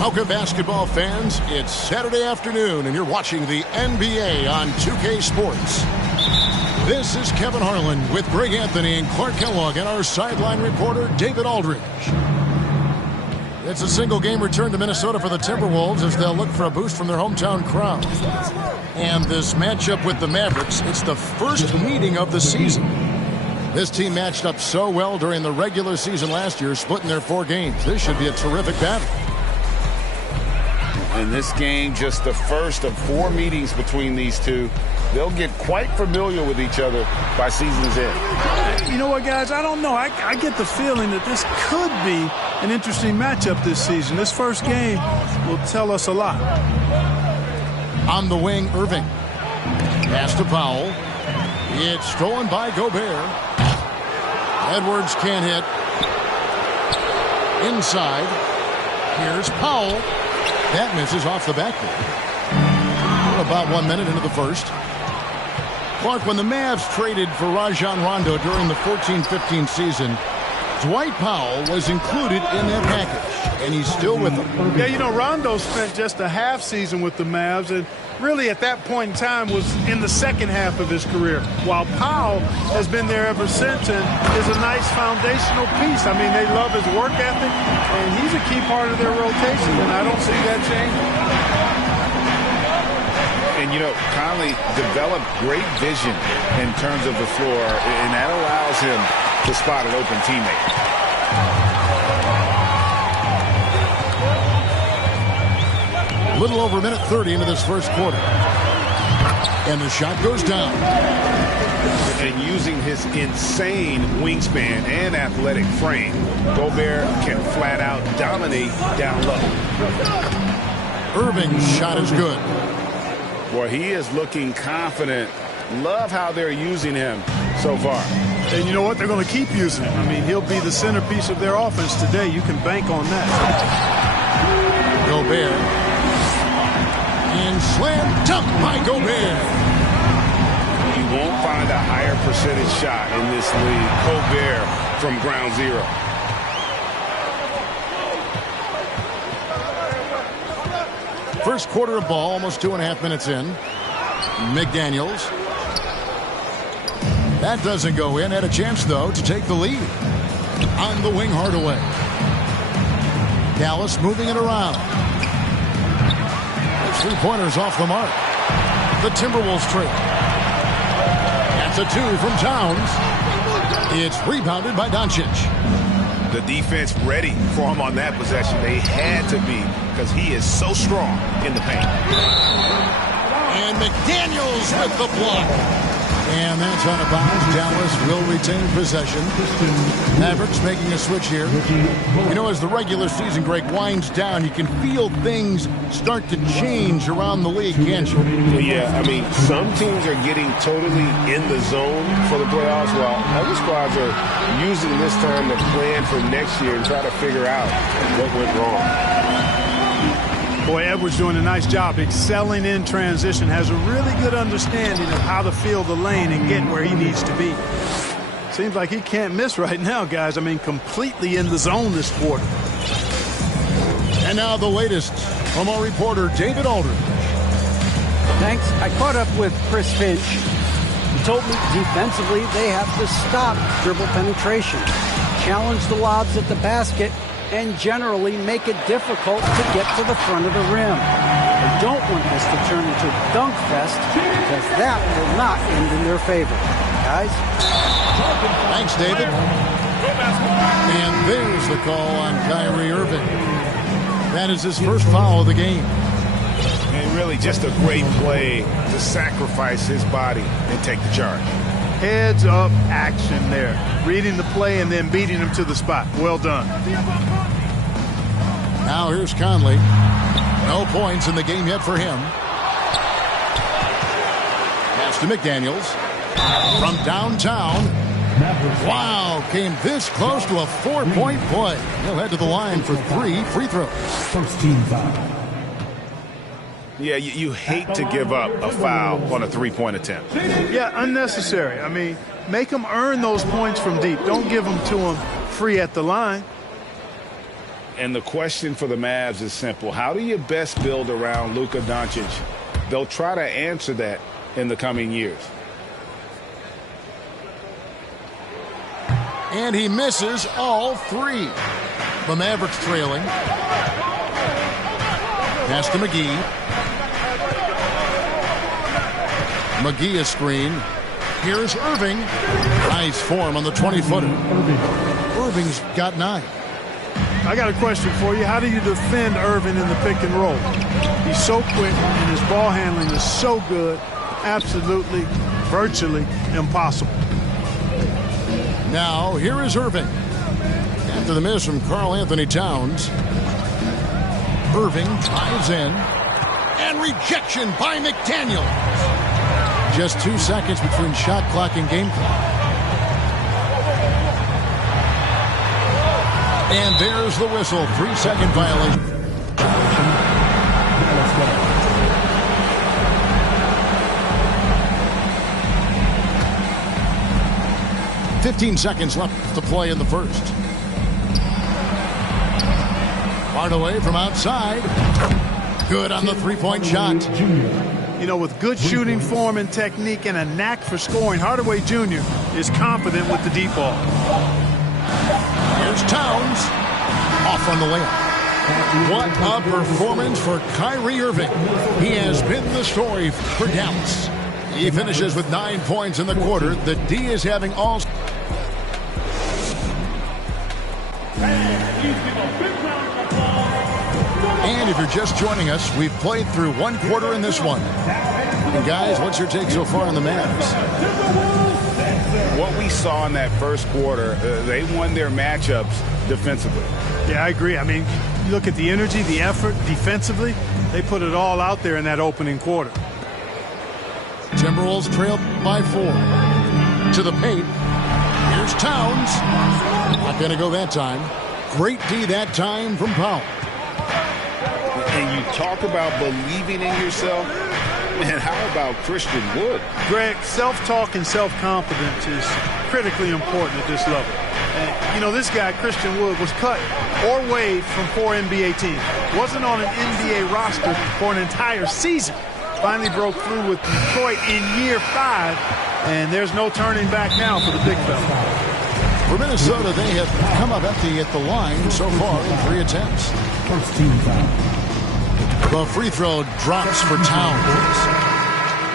Welcome, basketball fans. It's Saturday afternoon, and you're watching the NBA on 2K Sports. This is Kevin Harlan with Greg Anthony and Clark Kellogg and our sideline reporter, David Aldridge. It's a single-game return to Minnesota for the Timberwolves as they'll look for a boost from their hometown crowd. And this matchup with the Mavericks, it's the first meeting of the season. This team matched up so well during the regular season last year, splitting their 4 games. This should be a terrific battle. In this game, just the first of 4 meetings between these two. They'll get quite familiar with each other by season's end. You know what, guys? I don't know. I get the feeling that this could be an interesting matchup this season. This first game will tell us a lot. On the wing, Irving. Pass to Powell. It's stolen by Gobert. Edwards can't hit. Inside. Here's Powell. That misses off the backboard. We're about 1 minute into the first. Clark, when the Mavs traded for Rajon Rondo during the 14-15 season, Dwight Powell was included in that package, and he's still with them. Yeah, you know, Rondo spent just a half season with the Mavs, and really at that point in time was in the second half of his career, while Powell has been there ever since and is a nice foundational piece. I mean, they love his work ethic, and he's a key part of their rotation, and I don't see that changing. And, you know, Conley developed great vision in terms of the floor, and that allows him to spot an open teammate. A little over a minute 30 into this first quarter. And the shot goes down. And using his insane wingspan and athletic frame, Gobert can flat out dominate down low. Irving's shot is good. Boy, he is looking confident. Love how they're using him so far. And you know what? They're going to keep using him. I mean, he'll be the centerpiece of their offense today. You can bank on that. Gobert. And slam dunk by Gobert. You won't find a higher percentage shot in this league. Gobert from ground zero. First quarter of ball, almost 2.5 minutes in. McDaniels. That doesn't go in. Had a chance, though, to take the lead. On the wing, Hardaway. Dallas moving it around. 3-pointers off the mark. The Timberwolves trail. That's a 2 from Towns. It's rebounded by Doncic. The defense ready for him on that possession. They had to be, because he is so strong in the paint. And McDaniels with the block. And that's out of bounds. Dallas will retain possession. Mavericks making a switch here. You know, as the regular season, Greg, winds down, you can feel things start to change around the league, can't you? Yeah, I mean, some teams are getting totally in the zone for the playoffs, while other squads are using this time to plan for next year and try to figure out what went wrong. Boy, Edwards doing a nice job excelling in transition, has a really good understanding of how to fill the lane and get where he needs to be. Seems like he can't miss right now, guys. I mean, completely in the zone this quarter. And now the latest from our reporter, David Aldridge. Thanks. I caught up with Chris Finch. He told me defensively they have to stop dribble penetration, challenge the lobs at the basket, and generally make it difficult to get to the front of the rim. I don't want this to turn into a dunk fest, because that will not end in their favor. Guys? Thanks, David. And there's the call on Kyrie Irving. That is his first foul of the game. And really just a great play to sacrifice his body and take the charge. Heads up action there. Reading the play and then beating him to the spot. Well done. Now here's Conley. No points in the game yet for him. Pass to McDaniels. From downtown. Wow, came this close to a 4-point play. He'll head to the line for 3 free throws. First team foul. Yeah, you hate to give up a foul on a three-point attempt. Yeah, unnecessary. I mean, make them earn those points from deep. Don't give them to them free at the line. And the question for the Mavs is simple. How do you best build around Luka Doncic? They'll try to answer that in the coming years. And he misses all 3. The Mavericks trailing. Pass to McGee. McGee is screen. Here's Irving. Nice form on the 20-footer. Irving's got 9. I got a question for you. How do you defend Irving in the pick and roll? He's so quick and his ball handling is so good. Absolutely, virtually impossible. Now, here is Irving. After the miss from Karl Anthony Towns. Irving drives in. And rejection by McDaniels. Just 2 seconds between shot clock and game clock. And there's the whistle. 3-second violation. $15 seconds left to play in the first. Hardaway from outside. Good on the 3-point shot. You know, with good shooting form and technique and a knack for scoring, Hardaway Jr. is confident with the deep ball. Here's Towns. Off on the layup. What a performance for Kyrie Irving. He has been the story for Dallas. He finishes with 9 points in the quarter. The D is having all... And if you're just joining us, we've played through 1 quarter in this one. And guys, what's your take so far on the Mavs? What we saw in that first quarter, they won their matchups defensively. Yeah, I agree. I mean, you look at the energy, the effort defensively. They put it all out there in that opening quarter. Timberwolves trail by 4. To the paint. Here's Towns. Not going to go that time. Great D that time from Powell. And you talk about believing in yourself. Man, how about Christian Wood? Greg, self-talk and self-confidence is critically important at this level. And, you know, this guy, Christian Wood, was cut or waived from 4 NBA teams. Wasn't on an NBA roster for an entire season. Finally broke through with Detroit in year 5, and there's no turning back now for the big fella. For Minnesota, they have come up empty at the line so far in 3 attempts. First team foul. The free throw drops for Towns.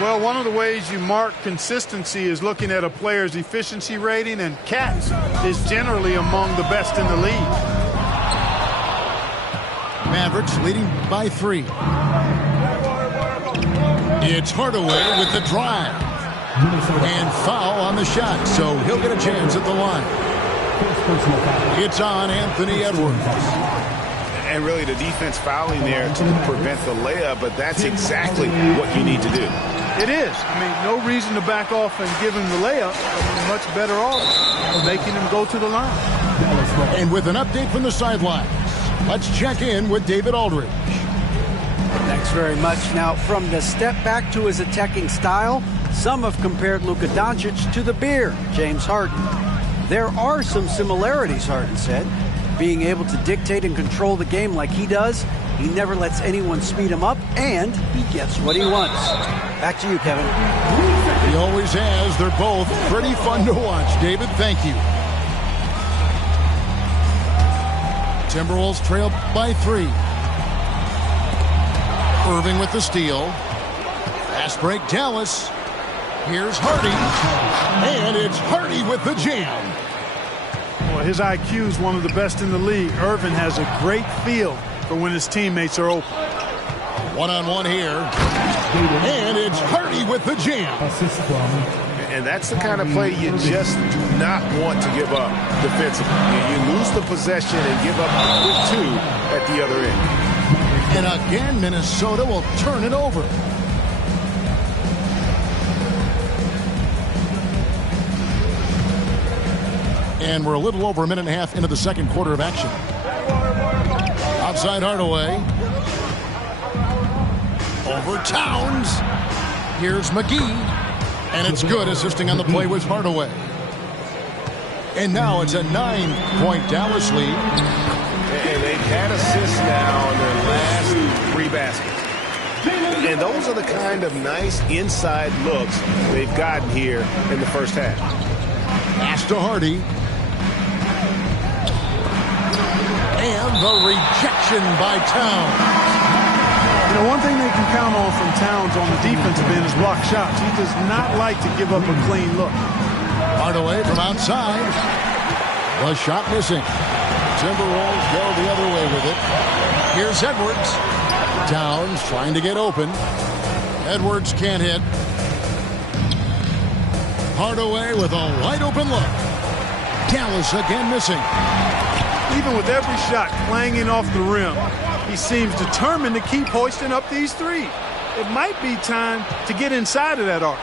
Well, one of the ways you mark consistency is looking at a player's efficiency rating, and Cat is generally among the best in the league. Mavericks leading by 3. It's Hardaway with the drive. And foul on the shot, so he'll get a chance at the line. It's on Anthony Edwards. And really the defense fouling there to prevent the layup, but that's exactly what you need to do. It is. I mean, no reason to back off and give him the layup. I mean, much better off making him go to the line. And with an update from the sidelines, let's check in with David Aldridge. Thanks very much. Now, from the step back to his attacking style, some have compared Luka Doncic to the Bear, James Harden. There are some similarities, Harden said. Being able to dictate and control the game like he does, he never lets anyone speed him up, and he gets what he wants. Back to you, Kevin. He always has. They're both pretty fun to watch. David, thank you. Timberwolves trail by 3. Irving with the steal. Fast break, Dallas. Here's Hardy. And it's Hardy with the jam. Well, his IQ is one of the best in the league. Irvin has a great feel for when his teammates are open. One-on-one here. And it's Hardy with the jam. Assist from And that's the kind of play you just do not want to give up defensively. You lose the possession and give up a quick 2 at the other end. And again, Minnesota will turn it over. And we're a little over a minute and a half into the second quarter of action. Outside Hardaway. Over Towns. Here's McGee. And it's good. Assisting on the play was Hardaway. And now it's a 9-point Dallas lead. And they've had assists now on their last 3 baskets. And those are the kind of nice inside looks they've gotten here in the first half. Pass to Hardy. And the rejection by Towns. You know, one thing they can count on from Towns on the defensive end is block shots. He does not like to give up a clean look. Hardaway from outside. The shot missing. Timberwolves go the other way with it. Here's Edwards. Towns trying to get open. Edwards can't hit. Hardaway with a wide open look. Dallas again missing. Even with every shot clanging off the rim, he seems determined to keep hoisting up these threes. It might be time to get inside of that arc.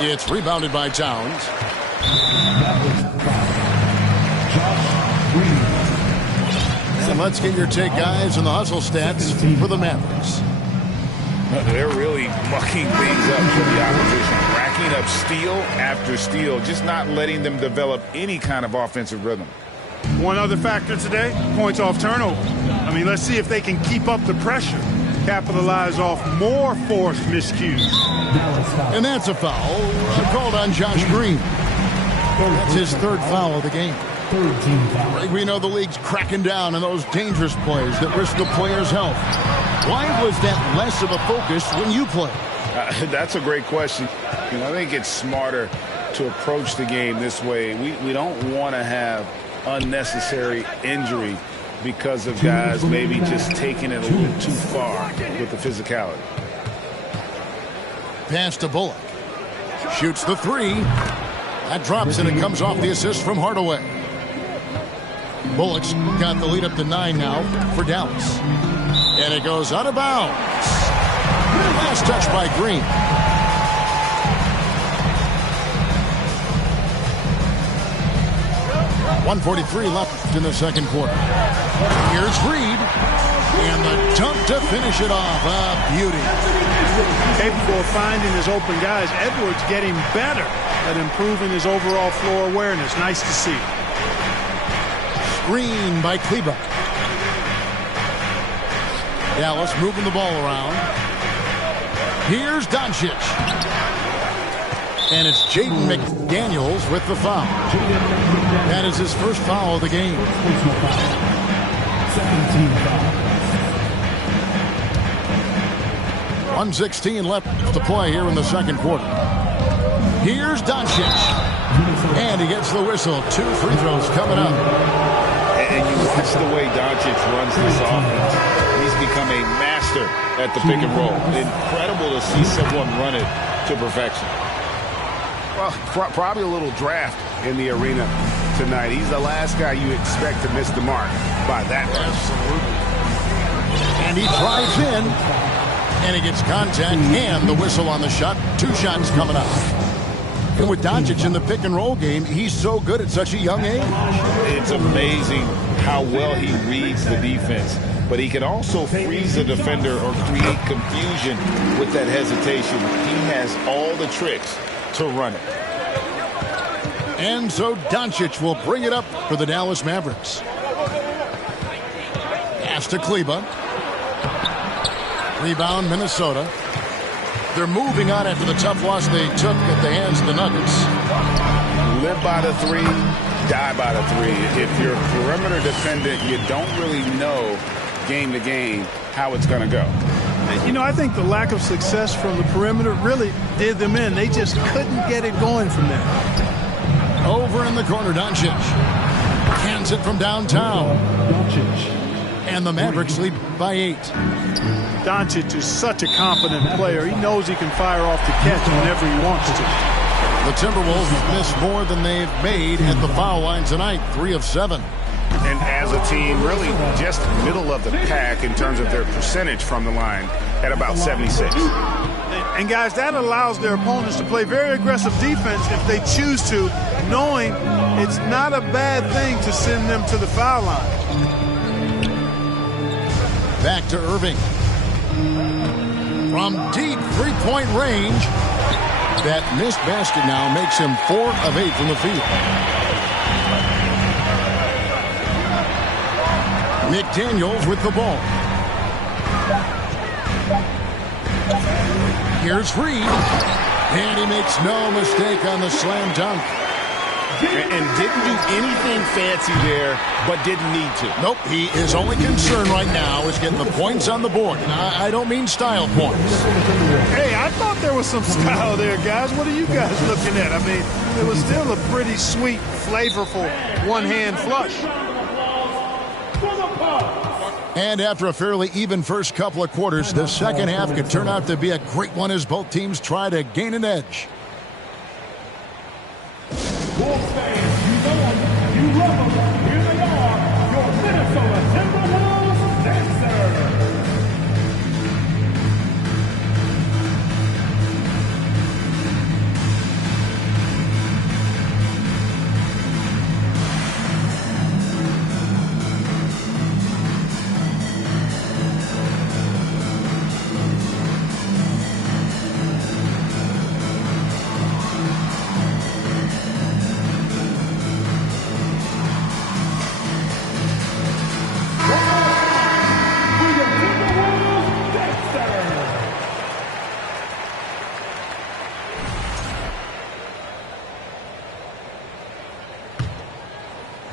It's rebounded by Towns. And let's get your take, guys, on the hustle stats for the Mavericks. They're really mucking things up for the opposition, racking up steal after steal, just not letting them develop any kind of offensive rhythm. One other factor today, points off turnover. I mean, let's see if they can keep up the pressure, capitalize off more forced miscues. And that's a foul called on Josh Green. That's his 3rd foul of the game. third team foul. We know the league's cracking down on those dangerous plays that risk the player's health. Why was that less of a focus when you play? That's a great question. I think it's smarter to approach the game this way. We don't want to have unnecessary injury because of guys maybe just taking it a little too far with the physicality. Pass to Bullock. Shoots the 3. That drops and it comes off the assist from Hardaway. Bullock's got the lead up to 9 now for Dallas. And it goes out of bounds. Last touch by Green. .143 left in the second quarter. Here's Reed. And the dunk to finish it off. A beauty. Capable of finding his open guys. Edwards getting better at improving his overall floor awareness. Nice to see. Screen by Kleber. Dallas moving the ball around. Here's Doncic. And it's Jaden McDaniels with the foul. That is his first foul of the game. Second team foul. 1:16 left to play here in the second quarter. Here's Doncic. And he gets the whistle. 2 free throws coming up. And you watch the way Doncic runs this offense. He's become a master at the pick and roll. Incredible to see someone run it to perfection. Well, probably a little draft in the arena tonight. He's the last guy you expect to miss the mark by that much. Absolutely. And he drives in. And he gets contact and the whistle on the shot. 2 shots coming up. And with Doncic in the pick and roll game, he's so good at such a young age. It's amazing how well he reads the defense. But he can also freeze a defender or create confusion with that hesitation. He has all the tricks to run it. And so Doncic will bring it up for the Dallas Mavericks. Pass to Kleber. Rebound, Minnesota. They're moving on after the tough loss they took at the hands of the Nuggets. Live by the 3, die by the 3. If you're a perimeter defendant, you don't really know game to game how it's going to go. You know, I think the lack of success from the perimeter really did them in. They just couldn't get it going from there. Over in the corner, Doncic. Hands it from downtown. Doncic. And the Mavericks lead by 8. Doncic is such a confident player. He knows he can fire off the catch whenever he wants to. The Timberwolves missed more than they've made at the foul line tonight, 3 of 7. And as a team, really just middle of the pack in terms of their percentage from the line at about 76. And guys, that allows their opponents to play very aggressive defense if they choose to, knowing it's not a bad thing to send them to the foul line. Back to Irving. From deep three-point range. That missed basket now makes him 4 of 8 from the field. McDaniels with the ball. Here's Reed. And he makes no mistake on the slam dunk. And didn't do anything fancy there, but didn't need to. Nope, he is only concerned right now is getting the points on the board. And I don't mean style points. Hey, I thought there was some style there, guys. What are you guys looking at? I mean, it was still a pretty sweet, flavorful one-hand flush. And after a fairly even first couple of quarters, the second half could turn out to be a great one as both teams try to gain an edge. Bulls fans, you know them, you love them. Here they are, your Minnesota Timberwolves dancers.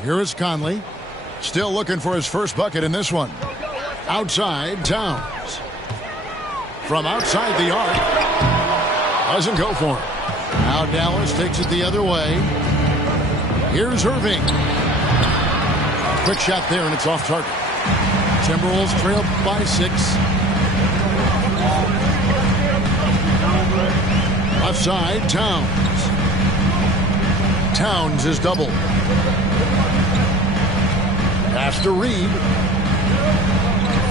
Here is Conley. Still looking for his first bucket in this one. Outside, Towns. From outside the arc. Doesn't go for it. Now Dallas takes it the other way. Here's Irving. Quick shot there, and it's off target. Timberwolves trail by 6. Left side, Towns. Towns is doubled. Pass to Reed.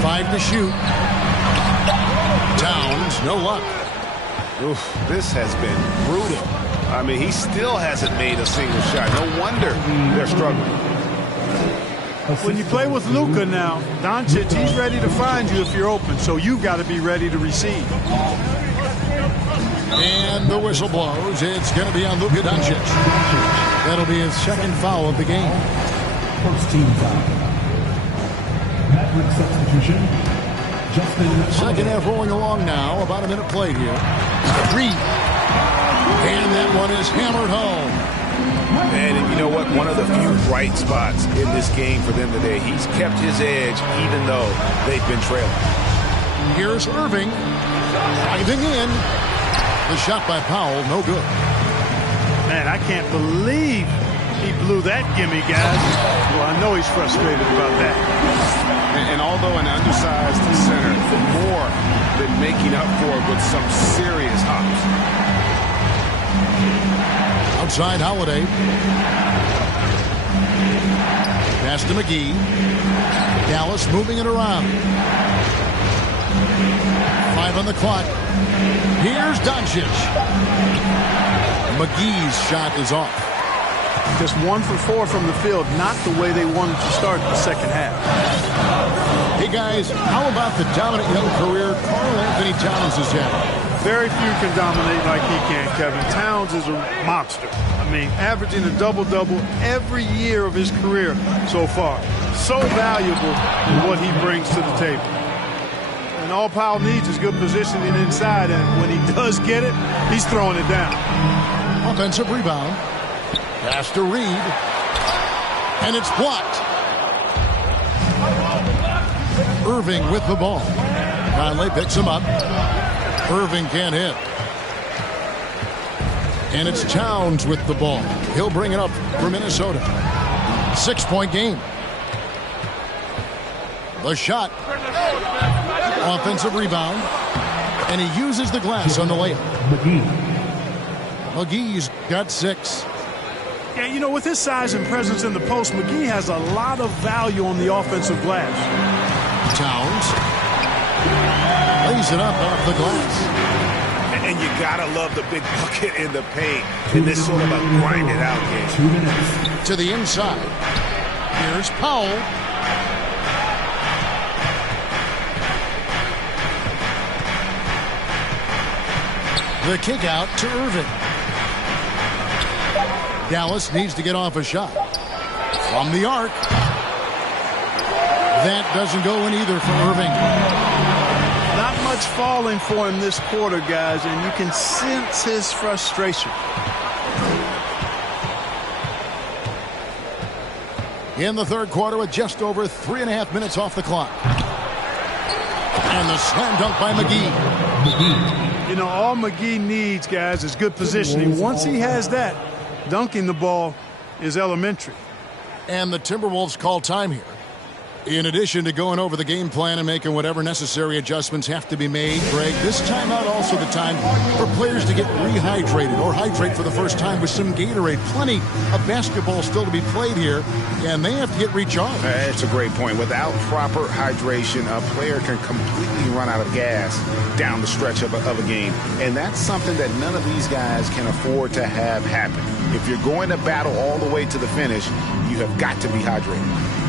5 to shoot. Towns, no luck. Oof, this has been brutal. I mean, he still hasn't made a single shot. No wonder they're struggling. When you play with Luka now, Doncic, he's ready to find you if you're open, so you've got to be ready to receive. And the whistle blows. It's going to be on Luka Doncic. That'll be his second foul of the game. First team foul. Maverick substitution. Second half rolling along now. About a minute played here. Reed. And that one is hammered home. And you know what? One of the few bright spots in this game for them today. He's kept his edge even though they've been trailing. Here's Irving. Driving in. The shot by Powell, no good. Man, I can't believe he blew that gimme, guys. Well, I know he's frustrated about that. And although an undersized center, more than making up for it with some serious hops. Outside Holiday. Pass to McGee. Dallas moving it around. 5 on the clock. Here's Doncic. McGee's shot is off. Just 1 for 4 from the field, not the way they wanted to start the second half. Hey guys, how about the dominant young career Karl Anthony Towns has had? Very few can dominate like he can, Kevin. Towns is a monster. I mean, averaging a double-double every year of his career so far. So valuable in what he brings to the table. And all Powell needs is good positioning inside, and when he does get it, he's throwing it down. Offensive rebound. Pass to Reed. And it's blocked. Irving with the ball. Conley picks him up. Irving can't hit. And it's Towns with the ball. He'll bring it up for Minnesota. 6-point game. The shot. Offensive rebound. And he uses the glass on the layup. McGee's got 6. Yeah, you know, with his size and presence in the post, McGee has a lot of value on the offensive glass. Towns lays it up off the glass. And you gotta love the big bucket in the paint in this sort of a grinded out game. 2 minutes. To the inside. Here's Powell. The kick out to Irving. Dallas needs to get off a shot. From the arc. That doesn't go in either for Irving. Not much falling for him this quarter, guys, and you can sense his frustration. In the third quarter with just over 3.5 minutes off the clock. And the slam dunk by McGee. You know, all McGee needs, guys, is good positioning. Once he has that, dunking the ball is elementary. And the Timberwolves call time here. In addition to going over the game plan and making whatever necessary adjustments have to be made, Greg, this timeout also the time for players to get rehydrated or hydrate for the first time with some Gatorade. Plenty of basketball still to be played here, and they have to get recharged. That's a great point. Without proper hydration, a player can completely run out of gas down the stretch of a game. And that's something that none of these guys can afford to have happen. If you're going to battle all the way to the finish, you have got to be hydrated.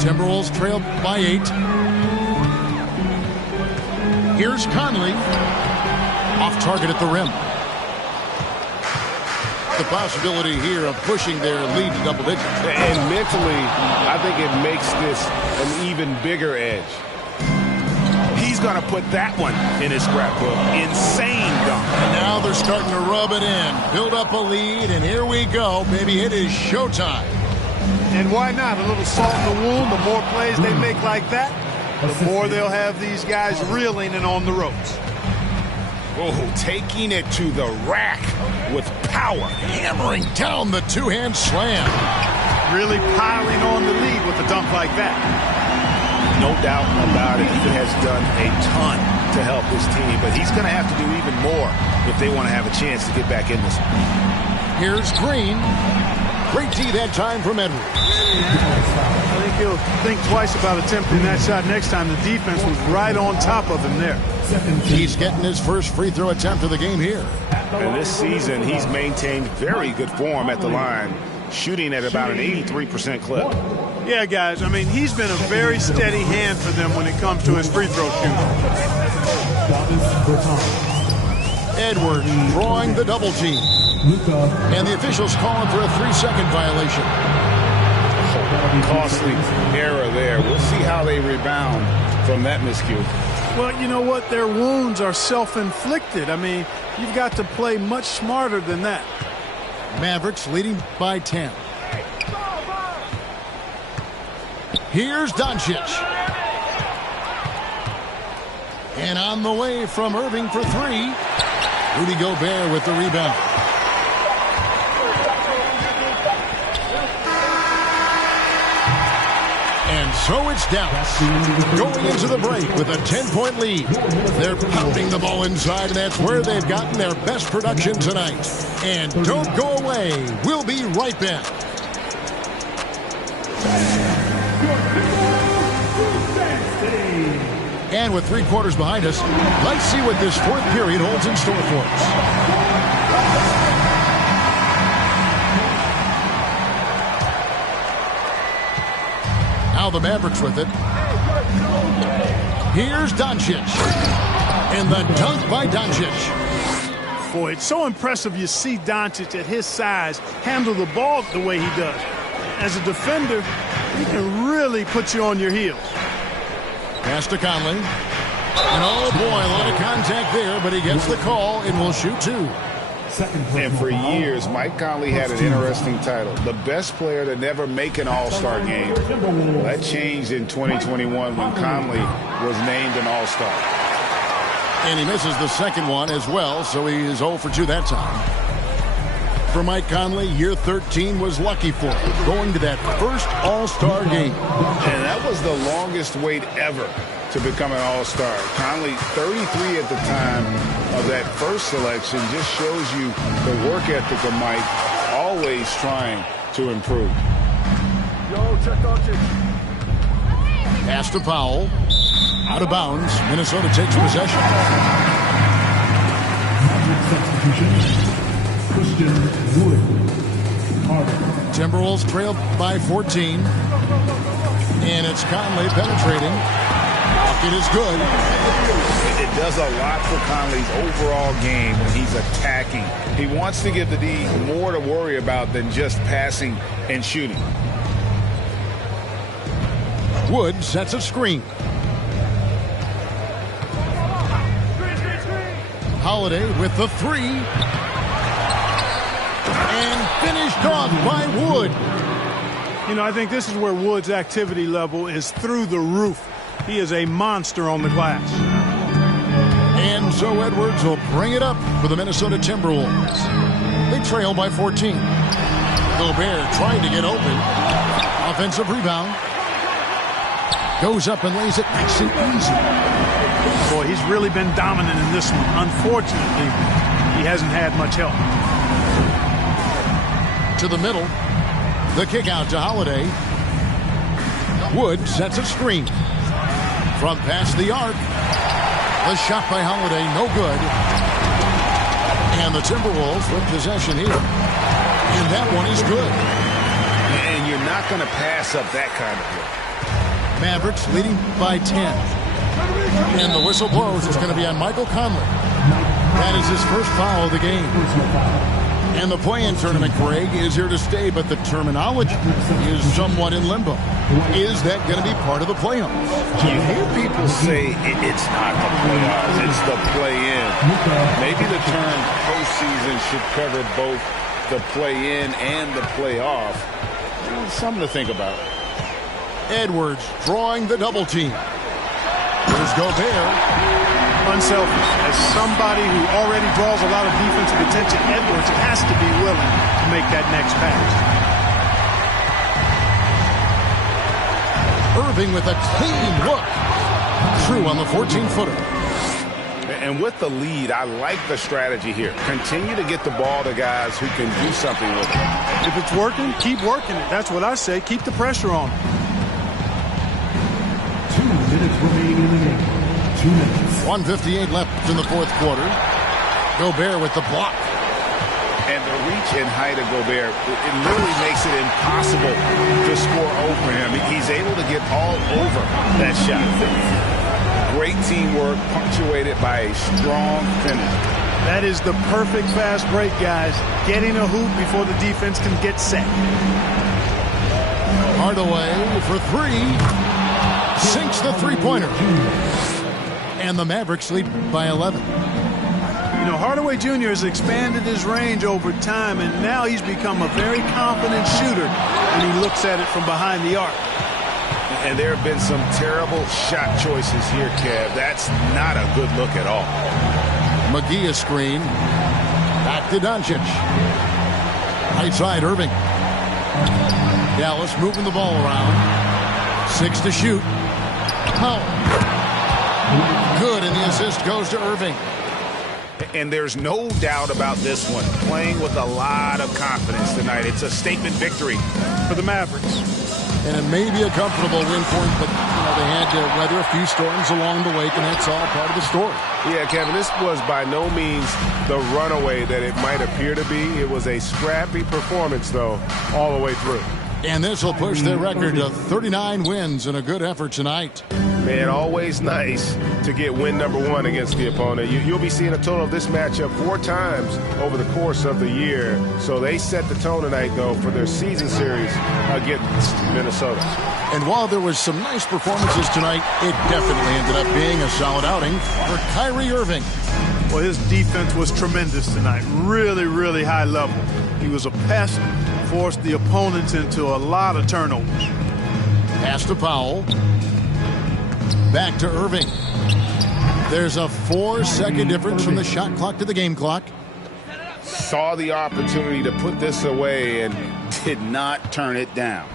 Timberwolves trail by 8. Here's Conley. Off target at the rim. The possibility here of pushing their lead to double digits. And mentally, I think it makes this an even bigger edge. He's going to put that one in his scrapbook. Insane dunk. And now they're starting to rub it in. Build up a lead, and here we go. Maybe it is showtime. And why not? A little salt in the wound. The more plays they make like that, the more they'll have these guys reeling and on the ropes. Oh, taking it to the rack with power. Hammering down the two-hand slam. Really piling on the lead with a dunk like that. No doubt about it. He has done a ton to help this team, but he's going to have to do even more if they want to have a chance to get back in this one. Here's Green. Great D that time from Edwards. I think he'll think twice about attempting that shot next time. The defense was right on top of him there. He's getting his first free throw attempt of the game here. And this season, he's maintained very good form at the line, shooting at about an 83% clip. Yeah, guys, I mean, he's been a very steady hand for them when it comes to his free throw shooting. Edwards drawing the double team. And the officials calling for a 3-second violation. Costly error there. We'll see how they rebound from that miscue. Well, you know what? Their wounds are self-inflicted. I mean, you've got to play much smarter than that. Mavericks leading by 10. Here's Doncic. And on the way from Irving for 3. Rudy Gobert with the rebound. And so it's Dallas going into the break with a 10-point lead. They're pounding the ball inside, and that's where they've gotten their best production tonight. And don't go away. We'll be right back. And with 3 quarters behind us, let's see what this fourth period holds in store for us. Now the Mavericks with it. Here's Doncic. And the dunk by Doncic. Boy, it's so impressive you see Doncic at his size handle the ball the way he does. As a defender, he can really put you on your heels. Pass to Conley. And oh boy, a lot of contact there, but he gets the call and will shoot two. And for years, Mike Conley had an interesting title. The best player to never make an All-Star game. That changed in 2021 when Conley was named an All-Star. And he misses the second one as well, so he is 0 for 2 that time. For Mike Conley, year 13 was lucky for him, going to that first All-Star game. And that was the longest wait ever to become an All-Star. Conley, 33 at the time of that first selection, just shows you the work ethic of Mike, always trying to improve. Pass to Powell. Out of bounds. Minnesota takes possession. Christian Wood. Timberwolves trailed by 14. And it's Conley penetrating. It is good. It does a lot for Conley's overall game when he's attacking. He wants to give the D more to worry about than just passing and shooting. Wood sets a screen. Holiday with the three. And finished off by Wood. You know, I think this is where Wood's activity level is through the roof. He is a monster on the glass. And so Edwards will bring it up for the Minnesota Timberwolves. They trail by 14. Gobert trying to get open. Offensive rebound. Goes up and lays it nice and easy. Boy, he's really been dominant in this one. Unfortunately, he hasn't had much help. To the middle. The kick out to Holiday. Wood sets a screen. From past the arc. The shot by Holiday, no good. And the Timberwolves with possession here. And that one is good. And you're not going to pass up that kind of play. Mavericks leading by 10. And the whistle blows. It's going to be on Michael Conley. That is his first foul of the game. And the play-in tournament, Greg, is here to stay, but the terminology is somewhat in limbo. Is that going to be part of the playoffs? You hear people say it's not the playoffs, it's the play-in. Maybe the term postseason should cover both the play-in and the playoff. Something to think about. Edwards drawing the double team. Here's Gobert. Unselfish. As somebody who already draws a lot of defensive attention, Edwards has to be willing to make that next pass. Irving with a clean look. True on the 14-footer. And with the lead, I like the strategy here. Continue to get the ball to guys who can do something with it. If it's working, keep working it. That's what I say. Keep the pressure on. 2 minutes remaining in the game. 2 minutes. 1:58 left in the fourth quarter. Gobert with the block. And the reach and height of Gobert, it literally makes it impossible to score over him. He's able to get all over that shot. Great teamwork, punctuated by a strong finish. That is the perfect fast break, guys. Getting a hoop before the defense can get set. Hardaway for three. Sinks the three-pointer. And the Mavericks lead by 11. You know, Hardaway Jr. has expanded his range over time, and now he's become a very confident shooter when he looks at it from behind the arc. And there have been some terrible shot choices here, Kev. That's not a good look at all. McGee a screen. Back to Doncic. Right side, Irving. Dallas moving the ball around. 6 to shoot. Powell. Good, and the assist goes to Irving. And there's no doubt about this one. Playing with a lot of confidence tonight. It's a statement victory for the Mavericks. And it may be a comfortable win for them, but they had to weather a few storms along the way, and that's all part of the story. Yeah, Kevin, this was by no means the runaway that it might appear to be. It was a scrappy performance, though, all the way through. And this will push their record to 39 wins and a good effort tonight. Man, always nice to get win number 1 against the opponent. You'll be seeing a total of this matchup 4 times over the course of the year. So they set the tone tonight, though, for their season series against Minnesota. And while there was some nice performances tonight, it definitely ended up being a solid outing for Kyrie Irving. Well, his defense was tremendous tonight. Really, really high level. He was a pest, forced the opponents into a lot of turnovers. Pass to Powell. Back to Irving. There's a 4-second difference from the shot clock to the game clock. Saw the opportunity to put this away and did not turn it down.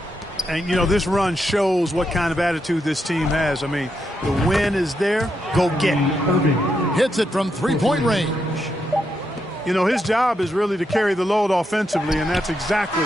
And, you know, this run shows what kind of attitude this team has. I mean, the win is there. Go get it. Hits it from 3-point range. You know, his job is really to carry the load offensively, and that's exactly